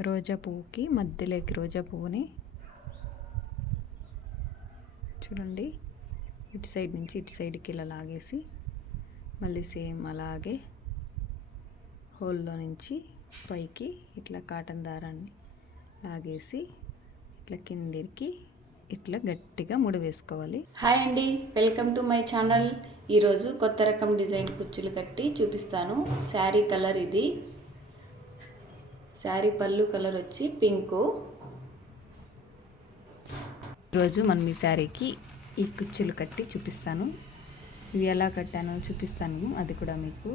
రోజా పువ్వుకి మధ్యలోకి రోజా పువ్వుని చూడండి, ఇటు సైడ్ నుంచి ఇటు సైడ్కి ఇలా లాగేసి మళ్ళీ సేమ్ అలాగే హోల్లో నుంచి పైకి ఇట్లా కాటన్ దారాన్ని లాగేసి ఇట్లా కిందికి ఇట్లా గట్టిగా ముడి వేసుకోవాలి. హాయ్ అండి, వెల్కమ్ టు మై ఛానల్. ఈరోజు కొత్త రకం డిజైన్ కుచ్చులు కట్టి చూపిస్తాను. శారీ కలర్ ఇది. శారీ పళ్ళు కలర్ వచ్చి పింకు. ఈరోజు మనం ఈ శారీకి ఈ కుచ్చులు కట్టి చూపిస్తాను. ఇవి ఎలా కట్టానో చూపిస్తాను, అది కూడా మీకు.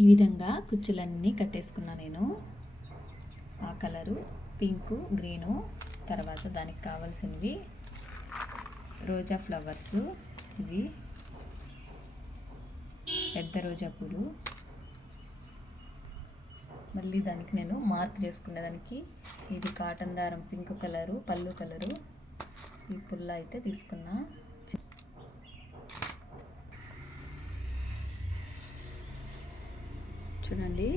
ఈ విధంగా కుచ్చులన్నీ కట్టేసుకున్నా నేను. ఆ కలరు పింకు, గ్రీను, తర్వాత దానికి కావాల్సినవి రోజా ఫ్లవర్స్, ఇవి పెద్ద రోజా పూలు. మళ్ళీ దానికి నేను మార్క్ చేసుకునేదానికి ఇది కాటన్ దారం పింక్ కలరు, పళ్ళు కలరు. ఈ పుల్ల అయితే తీసుకున్నా. చూడండి,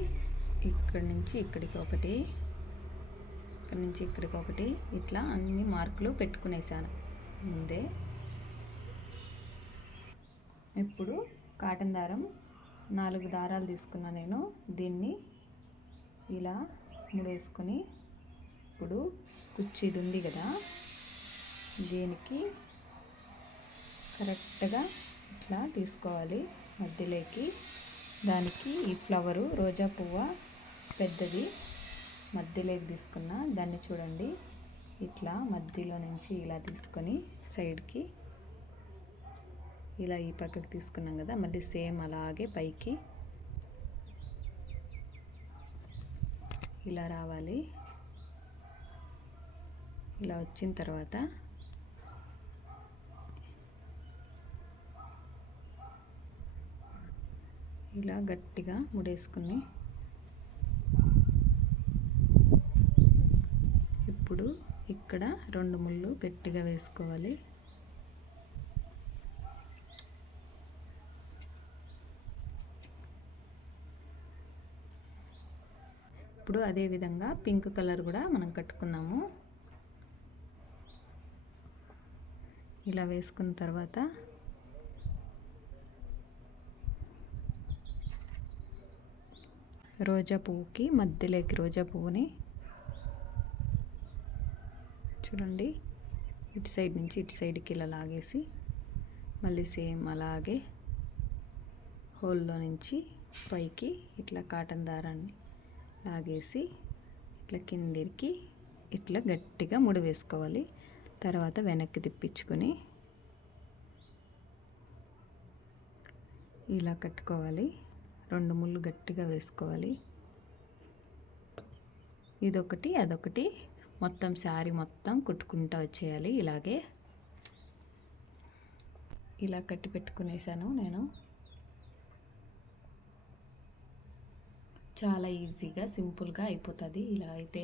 ఇక్కడి నుంచి ఇక్కడికి ఒకటి, ఇక్కడి నుంచి ఇక్కడికి ఒకటి, ఇట్లా అన్ని మార్కులు పెట్టుకునేసాను ముందే. ఇప్పుడు కాటన్ దారం 4 దారాలు తీసుకున్నా నేను. దీన్ని ఇలా ముడేసుకొని ఇప్పుడు కుర్చీది ఉంది కదా, దీనికి కరెక్ట్గా ఇట్లా తీసుకోవాలి మధ్యలోకి. దానికి ఈ ఫ్లవరు రోజా పువ్వు పెద్దది మధ్యలోకి తీసుకున్నా. దాన్ని చూడండి, ఇట్లా మధ్యలో నుంచి ఇలా తీసుకొని సైడ్కి ఇలా ఈ పక్కకి తీసుకున్నాం కదా, మళ్ళీ సేమ్ అలాగే పైకి ఇలా రావాలి. ఇలా వచ్చిన తర్వాత ఇలా గట్టిగా ముడేసుకుని ఇప్పుడు ఇక్కడ 2 ముళ్ళు గట్టిగా వేసుకోవాలి. ఇప్పుడు అదే విధంగా పింక్ కలర్ కూడా మనం కట్టుకుందాము. ఇలా వేసుకున్న తర్వాత రోజా పువ్వుకి మధ్యలోకి రోజా పువ్వుని చూడండి, ఇటు సైడ్ నుంచి ఇటు సైడ్కి ఇలా లాగేసి మళ్ళీ సేమ్ అలాగే హోల్లో నుంచి పైకి ఇట్లా కాటన్ దారాన్ని లాగేసి ఇట్లా కిందికి ఇట్లా గట్టిగా ముడి వేసుకోవాలి. తర్వాత వెనక్కి తిప్పించుకొని ఇలా కట్టుకోవాలి. 2 ముళ్ళు గట్టిగా వేసుకోవాలి. ఇదొకటి అదొకటి మొత్తం శారీ మొత్తం కుట్టుకుంటూ వచ్చేయాలి. ఇలాగే ఇలా కట్టి పెట్టుకునేసాను నేను. చాలా ఈజీగా సింపుల్గా అయిపోతుంది ఇలా అయితే.